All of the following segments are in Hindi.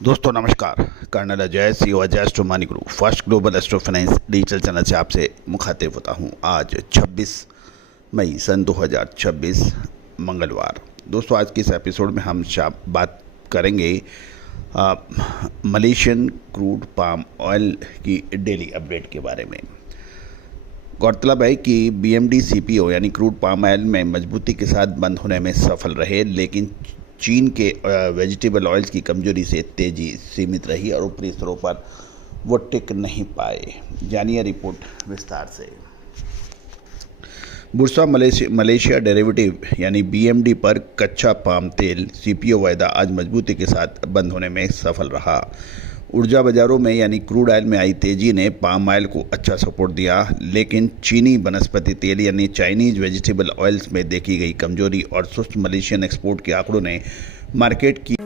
दोस्तों नमस्कार। Colonel Ajay CEO Ajay astro money group first global astro finance digital channel से आपसे मुखातिब होता हूं। आज 26 मई सन 2026 मंगलवार। दोस्तों आज के इस एपिसोड में हम बात करेंगे मलेशियन क्रूड पाम ऑयल की डेली अपडेट के बारे में। गौरतलब है कि BMD CPO यानी क्रूड पाम ऑयल में मजबूती के साथ बंद होने में सफल रहे, लेकिन चीन के वेजिटेबल ऑयल्स की कमजोरी से तेज़ी सीमित रही और ऊपरी स्तरों पर वो टिक नहीं पाए। जानिए रिपोर्ट विस्तार से। बुर्सा मलेशिया डेरिवेटिव यानी BMD पर कच्चा पाम तेल CPO वायदा आज मजबूती के साथ बंद होने में सफल रहा। ऊर्जा बाजारों में यानी क्रूड ऑयल में आई तेजी ने पाम ऑयल को अच्छा सपोर्ट दिया, लेकिन चीनी वनस्पति तेल यानी चाइनीज वेजिटेबल ऑयल्स में देखी गई कमजोरी और सुस्त मलेशियन एक्सपोर्ट के आंकड़ों ने मार्केट की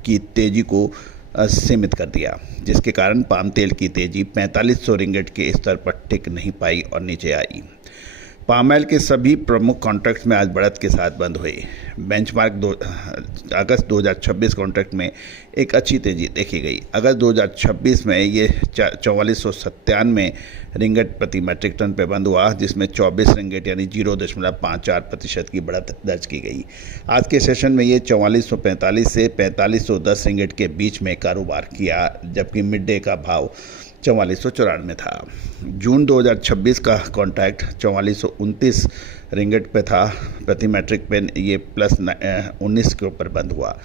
की तेजी को सीमित कर दिया, जिसके कारण पाम तेल की तेजी 4500 रिंगिट के स्तर पर टिक नहीं पाई और नीचे आई। पाम ऑयल के सभी प्रमुख कॉन्ट्रैक्ट्स में आज बढ़त के साथ बंद हुए। बेंचमार्क अगस्त 2026 कॉन्ट्रैक्ट में एक अच्छी तेजी देखी गई। अगस्त 2026 में ये 4497 रिंगिट प्रति मैट्रिक टन पर बंद हुआ, जिसमें 24 रिंगिट यानी 0.54% की बढ़त दर्ज की गई। आज के सेशन में ये 4445 से 4510 रिंगिट के बीच में कारोबार किया, जबकि मिड डे का भाव 4494 था। जून 2026 का कॉन्ट्रैक्ट 4429 रिंगिट पे था प्रति मैट्रिक पेन, ये प्लस 19 के ऊपर बंद हुआ।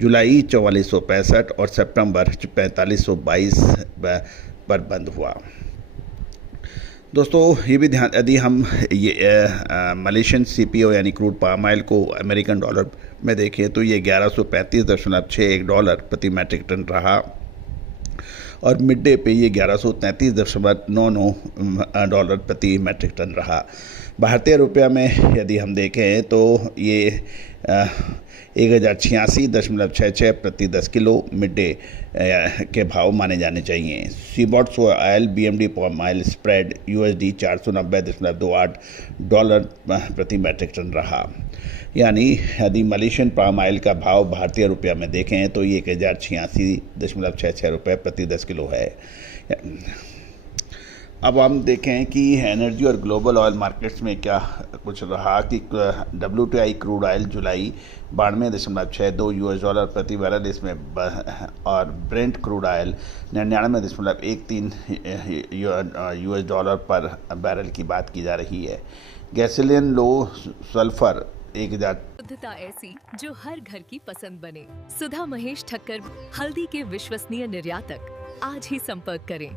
जुलाई 4465 और सितंबर 4522 पर बंद हुआ। दोस्तों ये भी ध्यान, यदि हम ये मलेशियन CPO यानी क्रूड पाम ऑयल को अमेरिकन डॉलर में देखें तो ये 1135.61 डॉलर प्रति मैट्रिक टन रहा और मिड डे पे ये 1133.99 डॉलर प्रति मैट्रिक टन रहा। भारतीय रुपया में यदि हम देखें तो ये 1086.66 प्रति 10 किलो मिड डे के भाव माने जाने चाहिए। CBOT soya oil BMD palm oil spread USD 490.28 dollar प्रति मैट्रिक टन रहा। यानी यदि मलेशियन पाम ऑयल का भाव भारतीय रुपया में देखें तो ये 1086.66 रुपये प्रति 10 किलो है। अब हम देखें कि एनर्जी और ग्लोबल ऑयल मार्केट्स में क्या कुछ रहा कि WTI क्रूड ऑयल जुलाई 92.62 US डॉलर प्रति बैरल इसमें और Brent crude oil 99.13 US dollar पर बैरल की बात की जा रही है। गैसोलीन लो सल्फर 1000 शुद्धता ऐसी जो हर घर की पसंद बने। सुधा महेश ठक्कर, हल्दी के विश्वसनीय निर्यातक। आज ही संपर्क करें।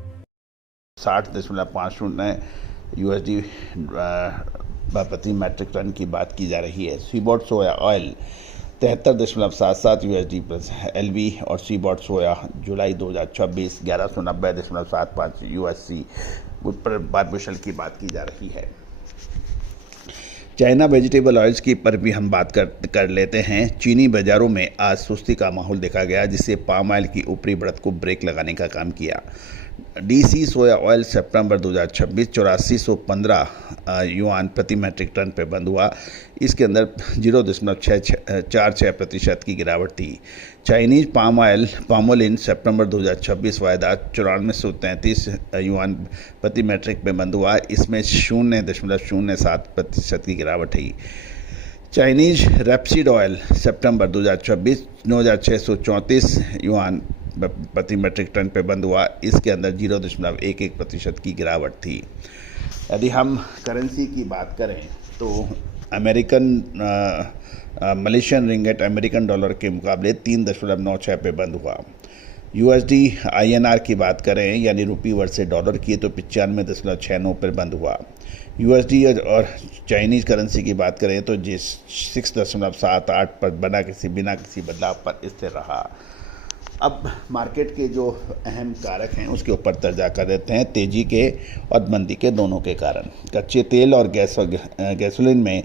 60.50 USD प्रति मैट्रिक टन की बात की जा रही है। CBOT soya oil 73.77 USD plus LV और सीबॉट सोया जुलाई 2026 1190.75 USD पर बुशल की बात की जा रही है। चाइना वेजिटेबल ऑयल्स की पर भी हम बात कर लेते हैं। चीनी बाज़ारों में आज सुस्ती का माहौल देखा गया, जिससे पाम ऑयल की ऊपरी बढ़त को ब्रेक लगाने का काम किया। DC सोया ऑयल सितंबर 2026 8415 युआन प्रति मैट्रिक टन पर बंद हुआ। इसके अंदर 0.646% की गिरावट थी। चाइनीज पाम ऑयल पामोलिन सितंबर 2026 वायदा 9433 युआन प्रति मैट्रिक पे बंद हुआ। इसमें 0.07% की गिरावट है। चाइनीज रेपसीड ऑयल सितंबर 2026 9634 युआन प्रति मैट्रिक टन पे बंद हुआ। इसके अंदर 0.11% की गिरावट थी। यदि हम करेंसी की बात करें तो मलेशियन रिंगिट अमेरिकन डॉलर के मुकाबले 3.96 पे बंद हुआ। USD INR की बात करें यानी रुपी वर्सेस डॉलर की तो 95.69 पर बंद हुआ। USD और चाइनीज़ करेंसी की बात करें तो 6.78 पर बिना किसी बदलाव पर स्थिर रहा। अब मार्केट के जो अहम कारक हैं उसके ऊपर चर्चा कर देते हैं, तेज़ी के और मंदी के दोनों के कारण। कच्चे तेल और गैसोलीन में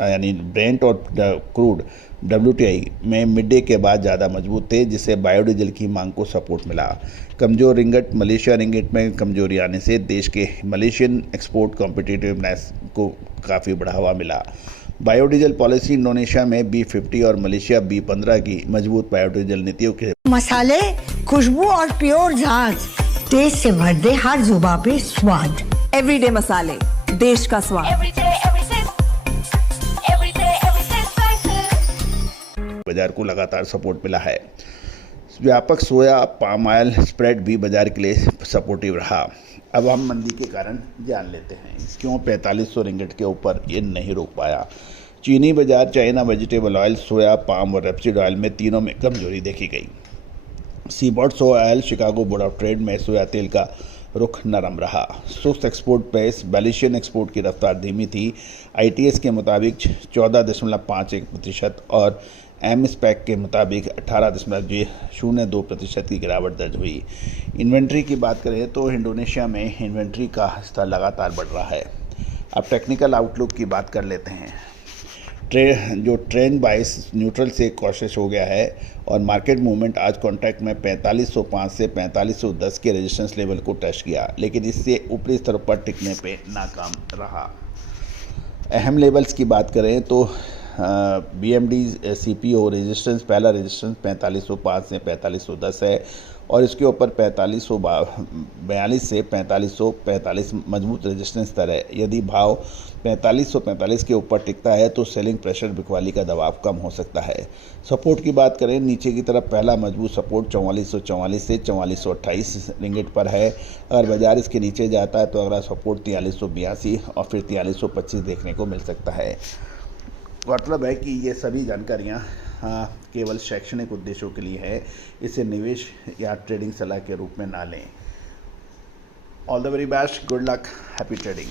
यानी ब्रेंट और क्रूड WTI में मिड डे के बाद ज़्यादा मजबूत थे, जिससे बायोडीजल की मांग को सपोर्ट मिला। कमज़ोर रिंगट मलेशिया रिंगट में कमजोरी आने से देश के मलेशियन एक्सपोर्ट कॉम्पिटिटिवनेस को काफ़ी बढ़ावा मिला। बायोडीजल पॉलिसी इंडोनेशिया में B50 और मलेशिया B15 की मजबूत बायोडीजल नीतियों के मसाले, खुशबू और प्योर झाग टेस्ट से भर दे हर जुबा पे स्वाद। एवरीडे मसाले, देश का स्वाद। बाजार को लगातार सपोर्ट मिला है। व्यापक सोया पाम ऑयल स्प्रेड भी बाजार के लिए सपोर्टिव रहा। अब हम मंदी के कारण जान लेते हैं क्यों 4500 रिंगिट के ऊपर ये नहीं रोक पाया। चीनी बाजार China vegetable oil, soya, palm और रेपसीड ऑयल में तीनों में कमजोरी देखी गई। CBOT soya oil Chicago Board of Trade में सोया तेल का रुख नरम रहा। सुस्त एक्सपोर्ट पेस मलेशियन एक्सपोर्ट की रफ्तार धीमी थी। ITS के मुताबिक 14.51% और एमस्पैक के मुताबिक 18.02% की गिरावट दर्ज हुई। इन्वेंट्री की बात करें तो इंडोनेशिया में इन्वेंट्री का स्तर लगातार बढ़ रहा है। अब टेक्निकल आउटलुक की बात कर लेते हैं। ट्रेंड बाइस न्यूट्रल से कॉशियस हो गया है और मार्केट मूवमेंट आज कॉन्ट्रैक्ट में 4505 से 4510 के रेजिस्टेंस लेवल को टच किया, लेकिन इससे ऊपरी स्तर पर टिकने पे नाकाम रहा। अहम लेवल्स की बात करें तो BMD CPO रेजिस्टेंस, पहला रेजिस्टेंस 4505 से 4510 है और इसके ऊपर 4542 से 4545 मजबूत रेजिस्टेंस स्तर है। यदि भाव 4545 के ऊपर टिकता है तो सेलिंग प्रेशर बिकवाली का दबाव कम हो सकता है। सपोर्ट की बात करें नीचे की तरफ पहला मजबूत सपोर्ट 4444 से 4428 रिंगिट पर है। अगर बाजार इसके नीचे जाता है तो अगला सपोर्ट 4382 और फिर 4325 देखने को मिल सकता है। मतलब है कि ये सभी जानकारियाँ केवल शैक्षणिक उद्देश्यों के लिए है, इसे निवेश या ट्रेडिंग सलाह के रूप में ना लें। All the very best, good luck, happy trading.